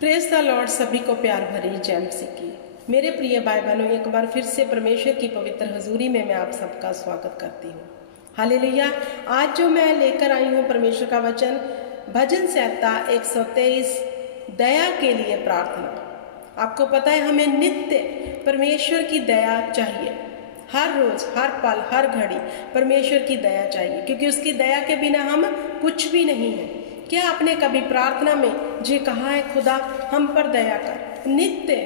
Praise the Lord. सभी को प्यार भरी जय मसीह की। मेरे प्रिय भाई बहनों, एक बार फिर से परमेश्वर की पवित्र हजूरी में मैं आप सबका स्वागत करती हूँ। हालेलुया। आज जो मैं लेकर आई हूँ परमेश्वर का वचन, भजन संहिता 123, दया के लिए प्रार्थना। आपको पता है हमें नित्य परमेश्वर की दया चाहिए। हर रोज, हर पल, हर घड़ी परमेश्वर की दया चाहिए, क्योंकि उसकी दया के बिना हम कुछ भी नहीं है। क्या आपने कभी प्रार्थना में जी कहा है, खुदा हम पर दया कर, नित्य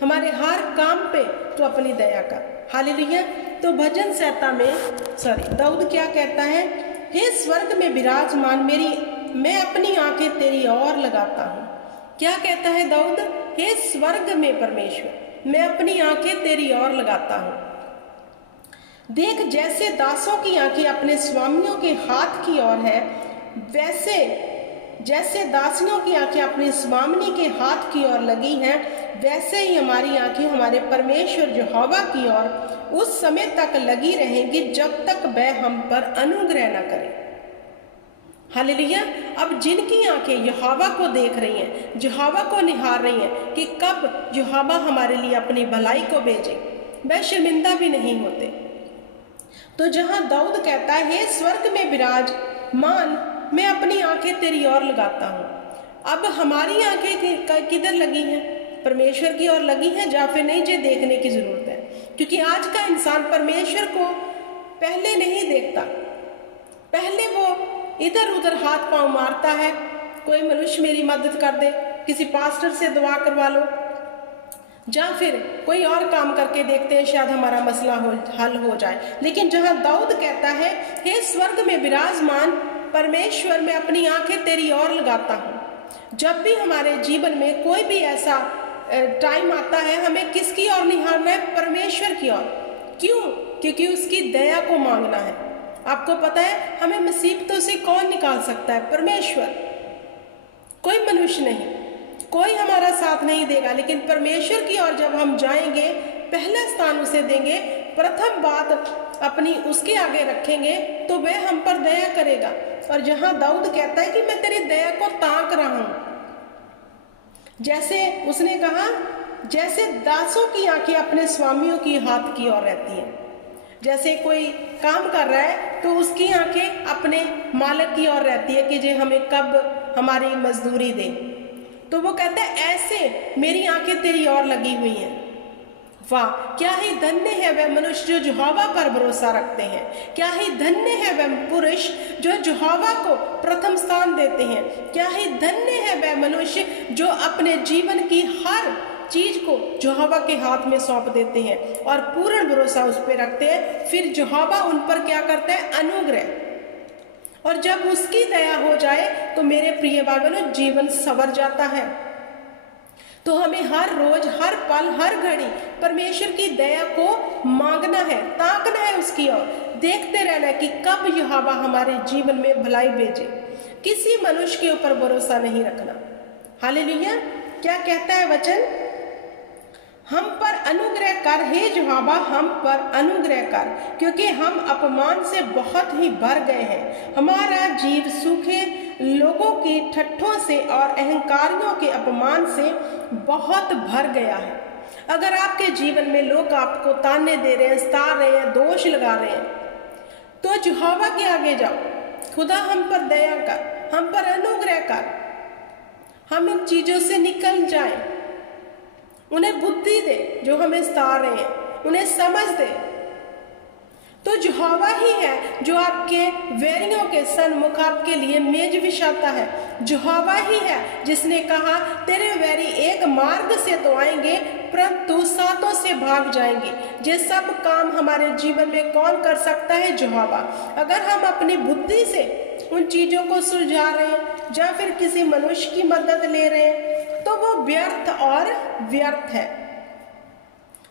हमारे हर काम पे तो अपनी दया कर। हालेलुया। तो भजन संहिता में दाऊद क्या कहता है, हे स्वर्ग में विराजमान मैं अपनी आंखें तेरी ओर लगाता हूँ। क्या कहता है दाऊद? हे स्वर्ग में परमेश्वर, मैं अपनी आंखें तेरी ओर लगाता हूँ। देख, जैसे दासों की आंखें अपने स्वामियों के हाथ की ओर है, जैसे दासियों की आंखें अपनी स्वामिनी के हाथ की ओर लगी हैं, वैसे ही हमारी आंखें हमारे परमेश्वर यहोवा की ओर उस समय तक लगी रहेंगी जब तक वह हम पर अनुग्रह न करे। हालेलुया। अब जिनकी आंखें यहोवा को देख रही हैं, यहोवा को निहार रही हैं कि कब यहोवा हमारे लिए अपनी भलाई को भेजे, वह शर्मिंदा भी नहीं होते। तो जहां दाऊद कहता है, हे स्वर्ग में विराजमान मैं अपनी आंखें तेरी ओर लगाता हूँ। अब हमारी आंखें किधर लगी हैं? परमेश्वर की ओर लगी हैं या फिर नहीं? ये देखने की जरूरत है, क्योंकि आज का इंसान परमेश्वर को पहले नहीं देखता। पहले वो इधर उधर हाथ पांव मारता है, कोई मनुष्य मेरी मदद कर दे, किसी पास्टर से दुआ करवा लो, या फिर कोई और काम करके देखते हैं, शायद हमारा मसला हल हो जाए। लेकिन जहां दाऊद कहता है, हे स्वर्ग में विराजमान परमेश्वर, मैं अपनी आंखें तेरी ओर लगाता हूँ। जब भी हमारे जीवन में कोई भी ऐसा टाइम आता है, हमें किसकी ओर निहारना है? परमेश्वर की ओर। क्यों? क्योंकि उसकी दया को मांगना है। आपको पता है हमें मुसीबतों से कौन निकाल सकता है? परमेश्वर। कोई मनुष्य नहीं, कोई हमारा साथ नहीं देगा। लेकिन परमेश्वर की ओर जब हम जाएंगे, पहला स्थान उसे देंगे, प्रथम बात अपनी उसके आगे रखेंगे, तो वह हम पर दया करेगा। और जहां दाऊद कहता है कि मैं तेरी दया को ताक रहा हूं, जैसे उसने कहा, जैसे दासों की आंखें अपने स्वामियों की हाथ की ओर रहती हैं। जैसे कोई काम कर रहा है तो उसकी आंखें अपने मालिक की ओर रहती है कि जे हमें कब हमारी मजदूरी दे। तो वो कहता है, ऐसे मेरी आंखें तेरी ओर लगी हुई हैं। वाह, क्या ही धन्य है वह मनुष्य जो यहोवा पर भरोसा रखते हैं। क्या ही धन्य है वह पुरुष जो यहोवा को प्रथम स्थान देते हैं। क्या ही धन्य है वह मनुष्य जो अपने जीवन की हर चीज को यहोवा के हाथ में सौंप देते हैं और पूर्ण भरोसा उस पर रखते हैं। फिर यहोवा उन पर क्या करता है? अनुग्रह। और जब उसकी दया हो जाए तो मेरे प्रिय भाइयों, जीवन संवर जाता है। तो हमें हर रोज, हर पल, हर घड़ी परमेश्वर की दया को मांगना है, ताकना है उसकी ओर, देखते रहना है कि कब यहोवा हमारे जीवन में भलाई भेजे। किसी मनुष्य के ऊपर भरोसा नहीं रखना। हालेलुया। क्या कहता है वचन? हम पर अनुग्रह कर, हे यहोवा हम पर अनुग्रह कर, क्योंकि हम अपमान से बहुत ही भर गए हैं। हमारा जीव सूखे लोगों की ठट्ठों से और अहंकारियों के अपमान से बहुत भर गया है। अगर आपके जीवन में लोग आपको ताने दे रहे हैं, सता रहे हैं, दोष लगा रहे हैं, तो यहोवा के आगे जाओ, खुदा हम पर दया कर, हम पर अनुग्रह कर, हम इन चीजों से निकल जाएं। उन्हें बुद्धि दे जो हमें सता रहे हैं, उन्हें समझ दे। तो यहोवा ही है जो आपके वैरियों के सन्मुख आपके लिए मेज बिछाता है। यहोवा ही है जिसने कहा, तेरे वैरी एक मार्ग से तो आएंगे परंतु सातों से भाग जाएंगे। ये सब काम हमारे जीवन में कौन कर सकता है? यहोवा। अगर हम अपनी बुद्धि से उन चीजों को सुलझा रहे हैं या फिर किसी मनुष्य की मदद ले रहे हैं, तो वो व्यर्थ और व्यर्थ है।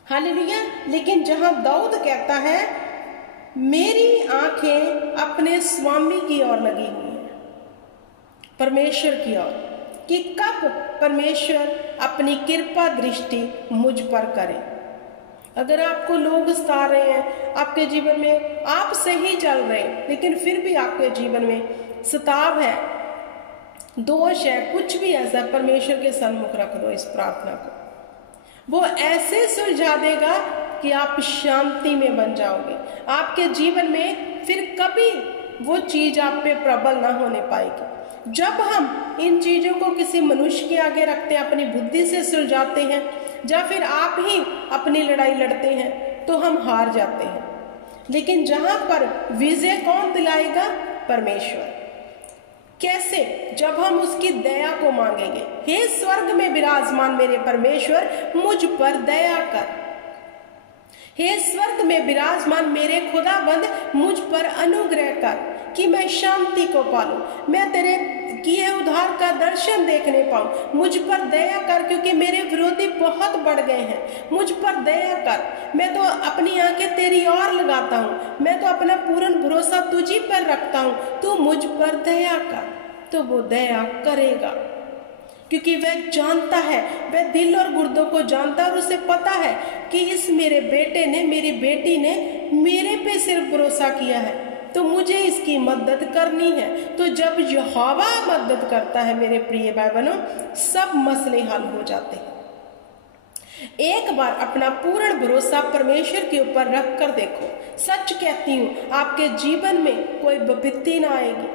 हालेलुया। लेकिन जहां दाऊद कहता है, मेरी आंखें अपने स्वामी की ओर लगी हुई हैं, परमेश्वर की ओर, कि कब परमेश्वर अपनी कृपा दृष्टि मुझ पर करे। अगर आपको लोग सता रहे हैं, आपके जीवन में आप सही चल रहे हैं, लेकिन फिर भी आपके जीवन में सताव है, दोष है, कुछ भी ऐसा, परमेश्वर के सन्मुख रख दो इस प्रार्थना को। वो ऐसे सुलझा देगा कि आप शांति में बन जाओगे। आपके जीवन में फिर कभी वो चीज आप पे प्रबल ना होने पाएगी। जब हम इन चीजों को किसी मनुष्य के आगे रखते हैं, अपनी बुद्धि से सुलझाते हैं, या फिर आप ही अपनी लड़ाई लड़ते हैं, तो हम हार जाते हैं। लेकिन जहां पर विजय कौन दिलाएगा? परमेश्वर। कैसे? जब हम उसकी दया को मांगेंगे। हे स्वर्ग में विराजमान मेरे परमेश्वर, मुझ पर दया कर। हे स्वर्ग में विराजमान मेरे खुदाबंद, मुझ पर अनुग्रह कर कि मैं शांति को पालूं, मैं तेरे किए उद्धार का दर्शन देखने पाऊं। मुझ पर दया कर, क्योंकि मेरे विरोधी बहुत बढ़ गए हैं। मुझ पर दया कर। मैं तो अपनी आंखें तेरी ओर लगाता हूं, मैं तो अपना पूर्ण भरोसा तुझी पर रखता हूं। तू मुझ पर दया कर। तो वो दया करेगा, क्योंकि वह जानता है, वह दिल और गुर्दों को जानता है, और उसे पता है कि इस मेरे बेटे ने, मेरी बेटी ने मेरे पे सिर्फ भरोसा किया है, तो मुझे इसकी मदद करनी है। तो जब यहोवा मदद करता है मेरे प्रिय भाई बहनों, सब मसले हल हो जाते हैं। एक बार अपना पूर्ण भरोसा परमेश्वर के ऊपर रख कर देखो। सच कहती हूँ, आपके जीवन में कोई विपत्ति ना आएगी।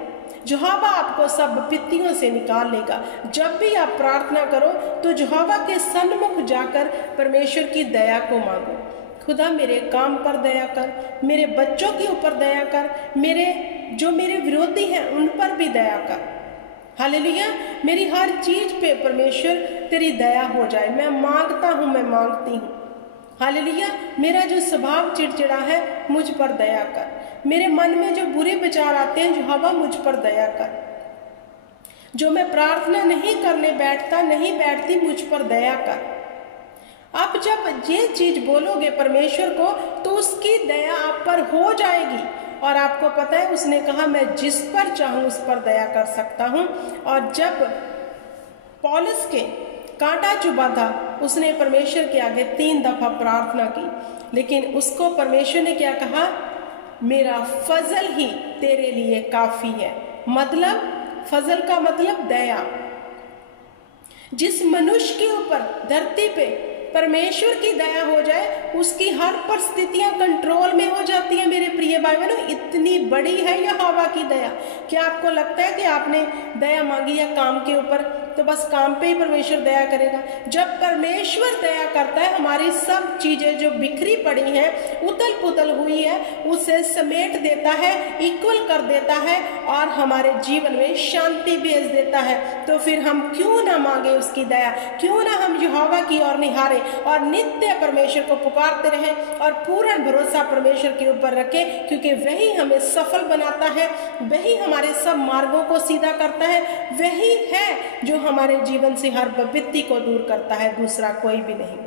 यहोवा आपको सब विपत्तियों से निकाल लेगा। जब भी आप प्रार्थना करो तो यहोवा के सन्मुख जाकर परमेश्वर की दया को मांगो। खुदा मेरे काम पर दया कर, मेरे बच्चों के ऊपर दया कर, जो मेरे विरोधी हैं उन पर भी दया कर। हालेलुया। मेरी हर चीज पे परमेश्वर तेरी दया हो जाए। मैं मांगता हूँ, मैं मांगती हूँ। हालेलुया। मेरा जो स्वभाव चिड़चिड़ा है, मुझ पर दया कर। मेरे मन में जो बुरे विचार आते हैं, यहोवा मुझ पर दया कर। जो मैं प्रार्थना नहीं करने नहीं बैठती, मुझ पर दया कर। आप जब ये चीज बोलोगे परमेश्वर को, तो उसकी दया आप पर हो जाएगी। और आपको पता है, उसने कहा मैं जिस पर चाहूं उस पर दया कर सकता हूं। और जब पौलुस के कांटा चुभा था, उसने परमेश्वर के आगे 3 दफा प्रार्थना की, लेकिन उसको परमेश्वर ने क्या कहा? मेरा फजल ही तेरे लिए काफी है। मतलब, फजल का मतलब दया। जिस मनुष्य के ऊपर धरती पे परमेश्वर की दया हो जाए, उसकी हर परिस्थितियां कंट्रोल में हो जाती है। मेरे प्रिय भाई बहनों, इतनी बड़ी है यहोवा की दया। क्या आपको लगता है कि आपने दया मांगी है काम के ऊपर, तो बस काम पे ही परमेश्वर दया करेगा? जब परमेश्वर दया करता है, हमारी सब चीजें जो बिखरी पड़ी हैं, उतल पुतल हुई है, उसे समेट देता है, इक्वल कर देता है, और हमारे जीवन में शांति भेज देता है। तो फिर हम क्यों ना मांगे उसकी दया? क्यों ना हम यहोवा की ओर निहारे और नित्य परमेश्वर को पुकारते रहें और पूर्ण भरोसा परमेश्वर के ऊपर रखें, क्योंकि वही हमें सफल बनाता है, वही हमारे सब मार्गों को सीधा करता है, वही है जो हमारे जीवन से हर विपत्ति को दूर करता है, दूसरा कोई भी नहीं।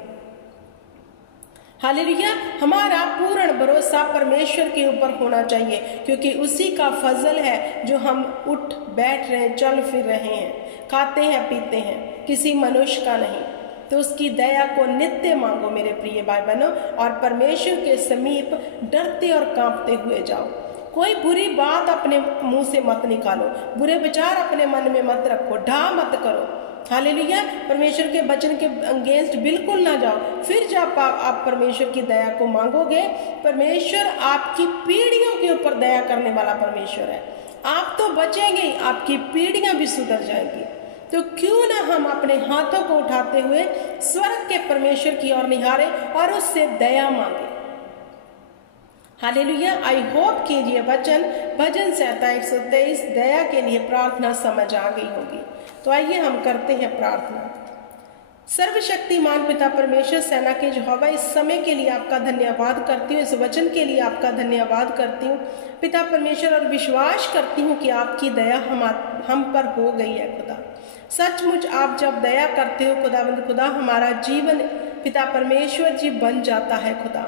हालेलुया। हमारा पूर्ण भरोसा परमेश्वर के ऊपर होना चाहिए, क्योंकि उसी का फजल है जो हम उठ बैठ रहे, चल फिर रहे हैं, खाते हैं, पीते हैं, किसी मनुष्य का नहीं। तो उसकी दया को नित्य मांगो मेरे प्रिय भाई बहनों, और परमेश्वर के समीप डरते और कांपते हुए जाओ। कोई बुरी बात अपने मुंह से मत निकालो, बुरे विचार अपने मन में मत रखो, ढा मत करो। हालेलुया। परमेश्वर के वचन के अगेंस्ट बिल्कुल ना जाओ। फिर जब आप परमेश्वर की दया को मांगोगे, परमेश्वर आपकी पीढ़ियों के ऊपर दया करने वाला परमेश्वर है। आप तो बचेंगे, आपकी पीढ़ियां भी सुधर जाएंगी। तो क्यों ना हम अपने हाथों को उठाते हुए स्वर्ग के परमेश्वर की ओर निहारे और उससे दया मांगे। हालेलुया। आई होप कि ये वचन भजन संहिता 123 दया के लिए प्रार्थना समझ आ गई होगी। तो आइए हम करते हैं प्रार्थना। सर्वशक्तिमान पिता परमेश्वर, सेना के यहोवा, इस समय के लिए आपका धन्यवाद करती हूँ, इस वचन के लिए आपका धन्यवाद करती हूँ पिता परमेश्वर, और विश्वास करती हूँ कि आपकी दया हम पर हो गई है खुदा। सचमुच आप जब दया करते हो खुदावंद खुदा, हमारा जीवन पिता परमेश्वर जी बन जाता है खुदा।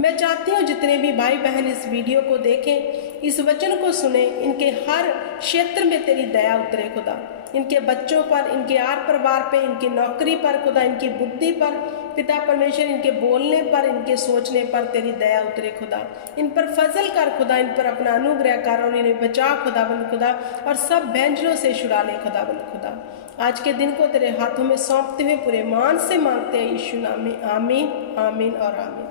मैं चाहती हूँ जितने भी भाई बहन इस वीडियो को देखें, इस वचन को सुने, इनके हर क्षेत्र में तेरी दया उतरे खुदा। इनके बच्चों पर, इनके आर परिवार पे, इनकी नौकरी पर खुदा, इनकी बुद्धि पर पिता परमेश्वर, इनके बोलने पर, इनके सोचने पर तेरी दया उतरे खुदा। इन पर फजल कर खुदा, इन पर अपना अनुग्रह कर और इन्हें बचा खुदा, और सब बैंजलों से छुड़ा ले खुदा। आज के दिन को तेरे हाथों में सौंपते हुए पूरे मान से मांगते हैं यीशु नाम में, आमीन, आमीन और आमीन।